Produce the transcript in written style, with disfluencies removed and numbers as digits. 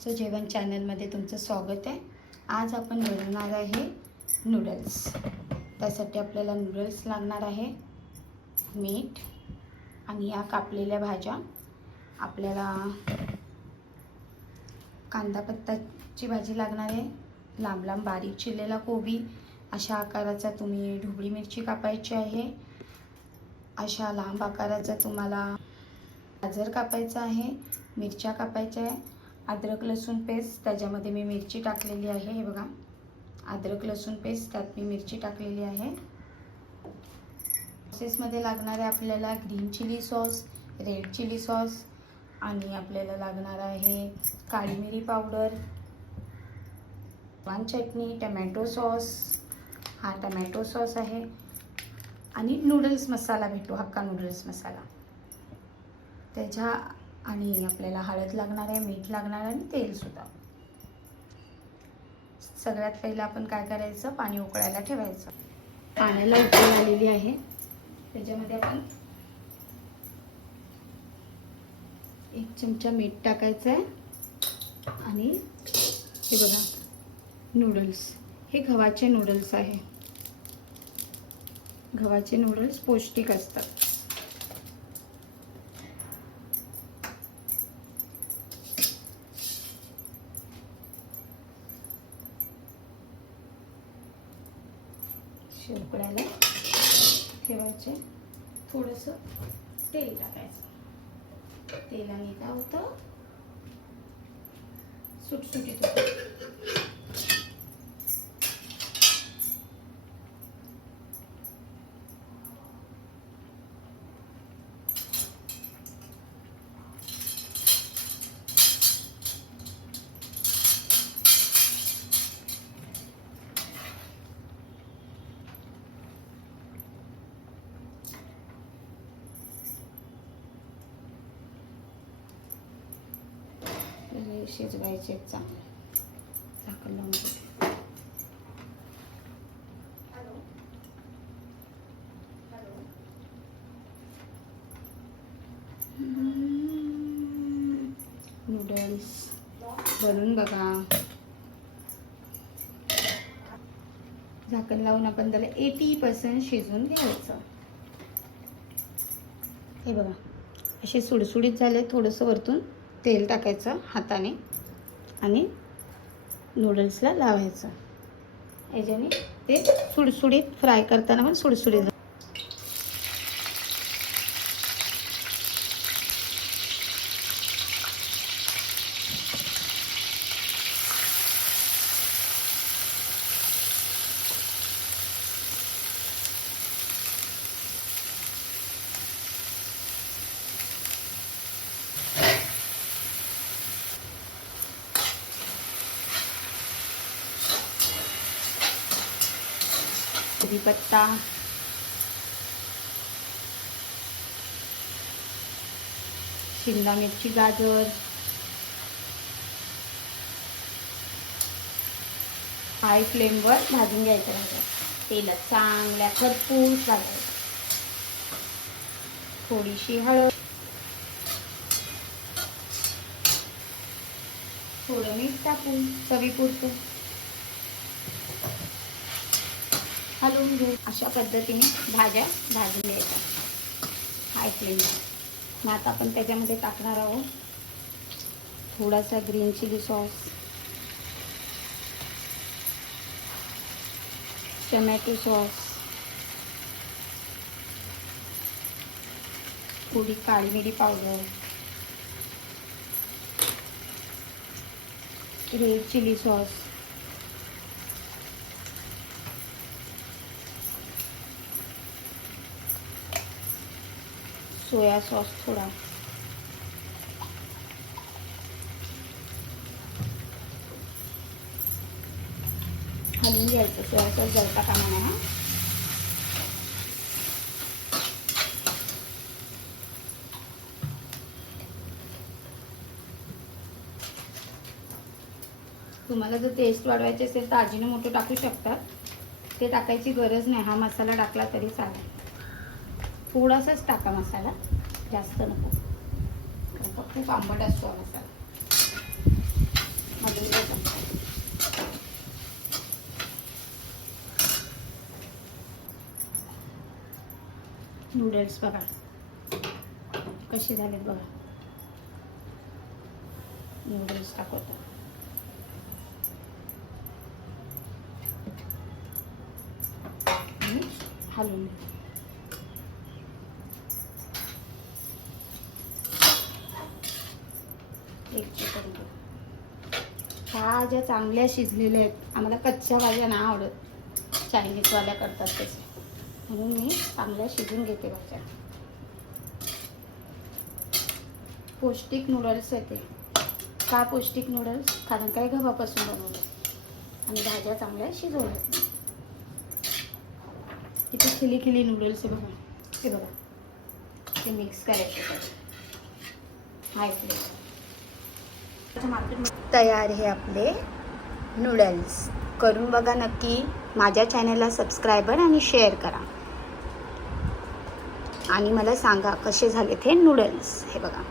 जेवण चॅनलमध्ये तुमचं स्वागत आहे। आज आपण बनवणार आहे नूडल्स। त्यासाठी आपल्याला नूडल्स लागणार आहे, मीठ आणि या कापलेल्या भाज्या। आपल्याला कांदा पत्ताची भाजी लागणार आहे, लांब लांब बारीक चिरलेला कोबी, अशा आकाराचा तुम्ही ढोबळी मिरची कापायची आहे, अशा लांब आकाराचा तुम्हाला गाजर कापायचा आहे, मिरच्या कापायच्या आहे, अद्रक लसूण पेस्ट, त्याच्यामध्ये मी मिरची टाकलेली आहे। हे बघा, अद्रक लसूण पेस्ट, त्यात मी मिरची टाकलेली आहे। सॉसेसमध्ये लागणार आहे आपल्याला green chilli sauce, red chilli sauce, आणि आपल्याला लागणार आहे काळी मिरी पावडर, वान चटणी, टमॅटो सॉस, हा टमॅटो सॉस आहे, आणि नूडल्स मसाला भेटतो, हक्का नूडल्स मसाला त्याच्या, आणि आपल्याला हळद लागणार आहे, मीठ लागणार आहे, आणि तेल सुद्धा। सगळ्यात पहिलं आपण काय करायचं, पाणी उकळायला ठेवायचं। पाण्याला उकळी आलेली आहे, त्याच्यामध्ये आपण 1 चमचा मीठ टाकायचं आहे, आणि हे बघा नूडल्स, हे गव्हाचे नूडल्स आहे। गव्हाचे नूडल्स पौष्टिक असतात। उकळायला ठेवायचे, थोडंसं तेल टाकायचं। तेलाने काय होतं, सुटसुटीत होतं। शिजवायचे चांगले, झाकण लावून ठेवायचे। नूडल्स बनवून बघा, झाकण लावून आपण त्याला 80% शिजवून घ्यायचं। हे बघा, असे सुडसुडीत झाले, थोडंसं वरतून तेल टाकायचं हाताने, आणि नूडल्सला लावायचं। याच्याने ते सुडसुडीत फ्राय करताना पण सुडसुडीत। कढीपत्ता, शिमला मिरची, गाजर, हाय फ्लेमवर भाजून घ्यायचं आहे। तेलात चांगल्या खरपूस भाजायचं। थोडीशी हळद, थोडं मीठ टाकून चवीपुरतं हलवून घेऊ। अशा पद्धतीने भाज्या भाजून घ्यायच्या हाय फ्लेमवर। मग आता आपण त्याच्यामध्ये टाकणार आहोत थोडासा green chilli sauce, tomato sauce, थोडी काळी मिरी powder, red chilli sauce, soya sauce थोडा, हलवून घ्यायचं। सोया सॉस जळता कामा नये हा। तुम्हाला जर टेस्ट वाढवायची असेल तर अजिनोमोटो टाकू शकतात, ते टाकायची गरज नाही। हा मसाला टाकला तरी चालेल, थोडासाच टाका मसाला, जास्त नको, खूप आंबट असतो हा मसाला। नूडल्स बघा कसे झालेत बघा. नूडल्स टाकतो. हलवून ह्या ज्या चांगल्या शिजलेल्या आहेत. आम्हाला कच्च्या भाज्या नाही आवडत, चायनीजवाल्या करतात तसे, म्हणून मी चांगल्या शिजून घेते भाज्या. पौष्टिक नूडल्स आहे ते. का पौष्टिक नूडल्स? कारण काय गव्हापासून बनवले आणि भाज्या चांगल्या शिजवल्या. किती खिली खिली नूडल्स आहे बघा. हे बघा ते मिक्स करायचे. High flame. तयार आहे आपले नूडल्स. करून बघा नक्की. माझ्या चॅनलला सबस्क्रायबर आणि शेअर करा आणि मला सांगा कसे झाले ते नूडल्स. हे बघा